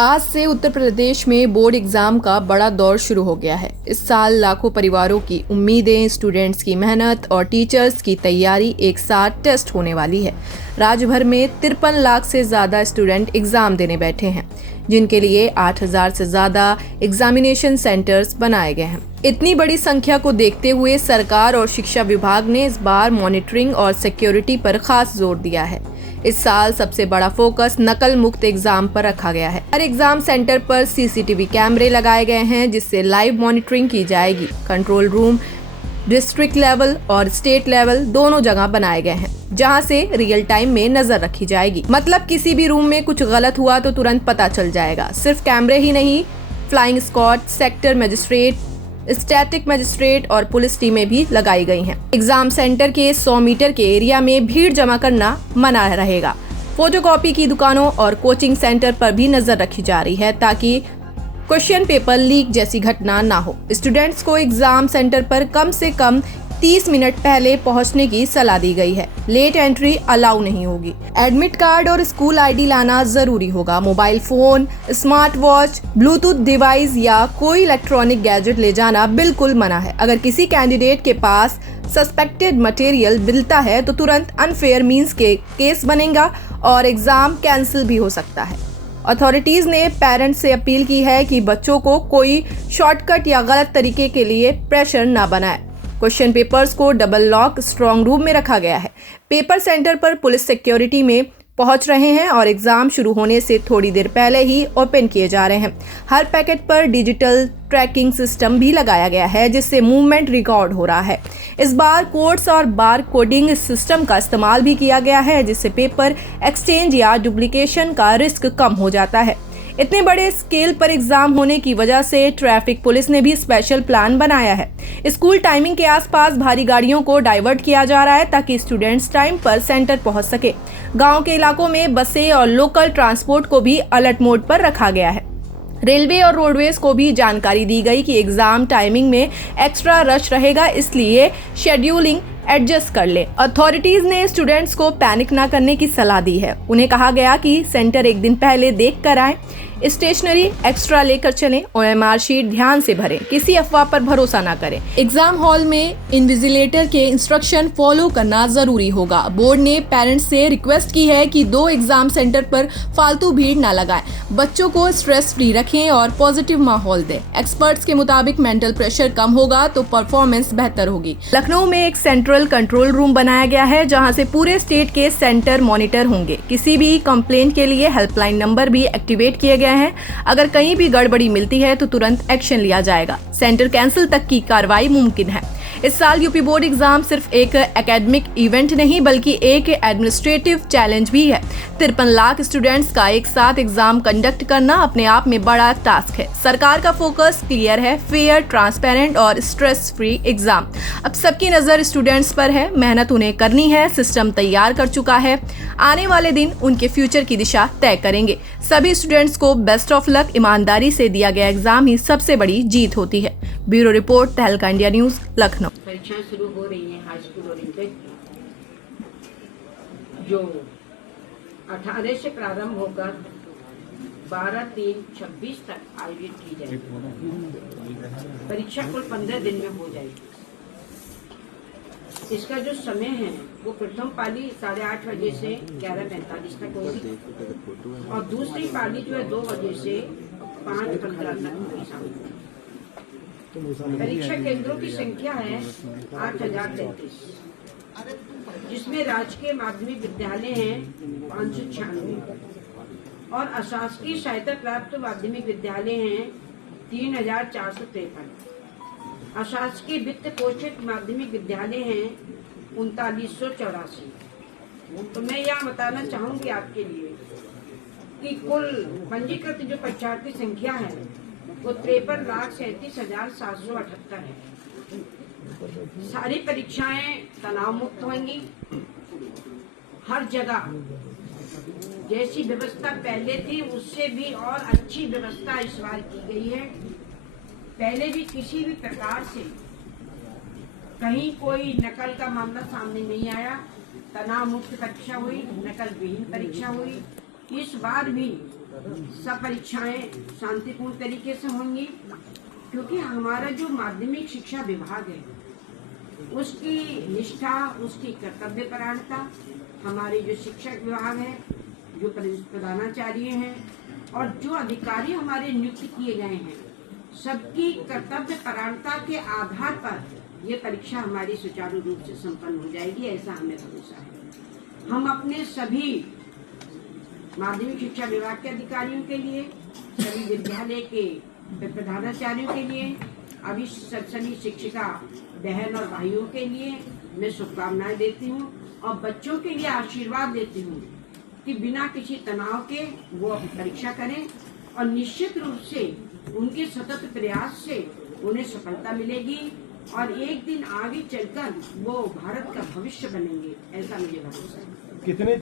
आज से उत्तर प्रदेश में बोर्ड एग्जाम का बड़ा दौर शुरू हो गया है। इस साल लाखों परिवारों की उम्मीदें, स्टूडेंट्स की मेहनत और टीचर्स की तैयारी एक साथ टेस्ट होने वाली है। राज्य भर में 53 लाख से ज़्यादा स्टूडेंट एग्जाम देने बैठे हैं, जिनके लिए 8000 से ज़्यादा एग्जामिनेशन सेंटर्स बनाए गए हैं। इतनी बड़ी संख्या को देखते हुए सरकार और शिक्षा विभाग ने इस बार मॉनिटरिंग और सिक्योरिटी पर खास जोर दिया है। इस साल सबसे बड़ा फोकस नकल मुक्त एग्जाम पर रखा गया है। हर एग्जाम सेंटर पर सीसीटीवी कैमरे लगाए गए हैं, जिससे लाइव मॉनिटरिंग की जाएगी। कंट्रोल रूम डिस्ट्रिक्ट लेवल और स्टेट लेवल दोनों जगह बनाए गए हैं, जहां से रियल टाइम में नजर रखी जाएगी। मतलब किसी भी रूम में कुछ गलत हुआ तो तुरंत पता चल जाएगा। सिर्फ कैमरे ही नहीं, flying squad, sector magistrate, static magistrate और पुलिस टीमें भी लगाई गई हैं। एग्जाम सेंटर के 100 मीटर के एरिया में भीड़ जमा करना मना रहेगा। फोटोकॉपी की दुकानों और कोचिंग सेंटर पर भी नजर रखी जा रही है, ताकि क्वेश्चन पेपर लीक जैसी घटना ना हो। स्टूडेंट्स को एग्जाम सेंटर पर कम से कम 30 मिनट पहले पहुंचने की सलाह दी गई है। लेट एंट्री अलाउ नहीं होगी। एडमिट कार्ड और स्कूल आईडी लाना जरूरी होगा। Mobile phone, smart watch, Bluetooth device या कोई इलेक्ट्रॉनिक गैजेट ले जाना बिल्कुल मना है। अगर किसी कैंडिडेट के पास सस्पेक्टेड मटेरियल मिलता है तो तुरंत अनफेयर मींस के केस बनेगा और एग्जाम कैंसिल भी हो सकता है। अथॉरिटीज ने पेरेंट्स से अपील की है कि बच्चों को कोई शॉर्टकट या गलत तरीके के लिए प्रेशर ना बनाए। क्वेश्चन पेपर्स को डबल लॉक स्ट्रांग रूम में रखा गया है। पेपर सेंटर पर पुलिस सिक्योरिटी में पहुंच रहे हैं और एग्जाम शुरू होने से थोड़ी देर पहले ही ओपन किए जा रहे हैं। हर पैकेट पर डिजिटल ट्रैकिंग सिस्टम भी लगाया गया है, जिससे मूवमेंट रिकॉर्ड हो रहा है। इस बार कोड्स और बार कोडिंग सिस्टम का इस्तेमाल भी किया गया है, जिससे पेपर एक्सचेंज या डुप्लीकेशन का रिस्क कम हो जाता है। इतने बड़े स्केल पर एग्जाम होने की वजह से ट्रैफिक पुलिस ने भी स्पेशल प्लान बनाया है। स्कूल टाइमिंग के आसपास भारी गाड़ियों को डाइवर्ट किया जा रहा है, ताकि स्टूडेंट्स टाइम पर सेंटर पहुंच सके। गांव के इलाकों में बसें और लोकल ट्रांसपोर्ट को भी अलर्ट मोड पर रखा गया है। रेलवे और रोडवेज को भी जानकारी दी गई कि एग्जाम टाइमिंग में एक्स्ट्रा रश रहेगा, इसलिए शेड्यूलिंग एडजस्ट कर ले। अथॉरिटीज ने स्टूडेंट्स को पैनिक ना करने की सलाह दी है। उन्हें कहा गया कि सेंटर एक दिन पहले देख कर आए, स्टेशनरी एक्स्ट्रा लेकर चलें और एमआर शीट ध्यान से भरें। किसी अफवाह पर भरोसा ना करें। एग्जाम हॉल में इन्विजिलेटर के इंस्ट्रक्शन फॉलो करना जरूरी होगा। बोर्ड ने पेरेंट्स से रिक्वेस्ट की है कि 2 एग्जाम सेंटर पर फालतू भीड़ ना लगाएं। बच्चों को स्ट्रेस फ्री रखें और पॉजिटिव माहौल दें। एक्सपर्ट्स के मुताबिक मेंटल प्रेशर कम होगा तो परफॉर्मेंस बेहतर होगी। लखनऊ में एक सेंट्रल कंट्रोल रूम बनाया गया है, जहां से पूरे स्टेट के सेंटर मॉनिटर होंगे। किसी भी कंप्लेंट के लिए हेल्पलाइन नंबर भी एक्टिवेट किए गए हैं। अगर कहीं भी गड़बड़ी मिलती है तो तुरंत एक्शन लिया जाएगा। सेंटर कैंसिल तक की कार्रवाई मुमकिन है। इस साल यूपी बोर्ड एग्जाम सिर्फ एक एकेडमिक इवेंट नहीं, बल्कि एक एडमिनिस्ट्रेटिव चैलेंज भी है। 53 लाख स्टूडेंट्स का एक साथ एग्जाम कंडक्ट करना अपने आप में बड़ा टास्क है। सरकार का फोकस क्लियर है, फेयर, ट्रांसपेरेंट और स्ट्रेस फ्री एग्जाम। अब सबकी नजर स्टूडेंट्स पर है। मेहनत उन्हें करनी है। सिस्टम तैयार कर चुका है। आने वाले दिन उनके फ्यूचर की दिशा तय करेंगे। सभी स्टूडेंट्स को बेस्ट ऑफ लक। ईमानदारी से दिया गया एग्जाम ही सबसे बड़ी जीत होती है। ब्यूरो रिपोर्ट, तहलका इंडिया न्यूज, लखनऊ। परीक्षाएं शुरू हो रही हैं हाई स्कूल और इंटर जो 18 से प्रारंभ होकर 12/3/26 तक आयोजित की जाएगी। परीक्षा कुल 15 दिन में हो जाएगी। इसका जो समय है वो प्रथम पाली 8:30 बजे से 11:45 तक होगी और दूसरी पाली जो है 2 बजे से 5:15 तक होगी। परीक्षा केंद्रों की संख्या है 8033, जिसमें राजकीय माध्यमिक विद्यालय हैं 596 और अशासकीय सहायता प्राप्त माध्यमिक विद्यालय हैं 3453। अशासकीय वित्त पोषित माध्यमिक विद्यालय हैं 3984। तो मैं यहाँ बताना चाहूंगी आपके लिए कि कुल पंजीकृत जो परीक्षार्थी संख्या है वो 53,37,778 है। सारी परीक्षाएं तनाव मुक्त होंगी। हर जगह जैसी व्यवस्था पहले थी उससे भी और अच्छी व्यवस्था इस बार की गई है। पहले भी किसी भी प्रकार से कहीं कोई नकल का मामला सामने नहीं आया। तनाव मुक्त परीक्षा हुई, नकल विहीन परीक्षा हुई। इस बार भी सब परीक्षाएं शांतिपूर्ण तरीके से होंगी, क्योंकि हमारा जो माध्यमिक शिक्षा विभाग है उसकी निष्ठा, उसकी कर्तव्यपरायणता, हमारे जो शिक्षक विभाग है, जो प्रधानाचार्य हैं और जो अधिकारी हमारे नियुक्त किए गए हैं, सबकी कर्तव्यपरायणता के आधार पर ये परीक्षा हमारी सुचारू रूप से संपन्न हो जाएगी, ऐसा हमें भरोसा है। हम अपने सभी माध्यमिक शिक्षा विभाग के अधिकारियों के लिए, सभी विद्यालय के प्रधानाचार्यों के लिए, अभी सभी शिक्षिका बहन और भाइयों के लिए मैं शुभकामनाएं देती हूँ और बच्चों के लिए आशीर्वाद देती हूँ कि बिना किसी तनाव के वो अपनी परीक्षा करें और निश्चित रूप से उनके सतत प्रयास से उन्हें सफलता मिलेगी और एक दिन आगे चलकर वो भारत का भविष्य बनेंगे, ऐसा मुझे भरोसा है। कितने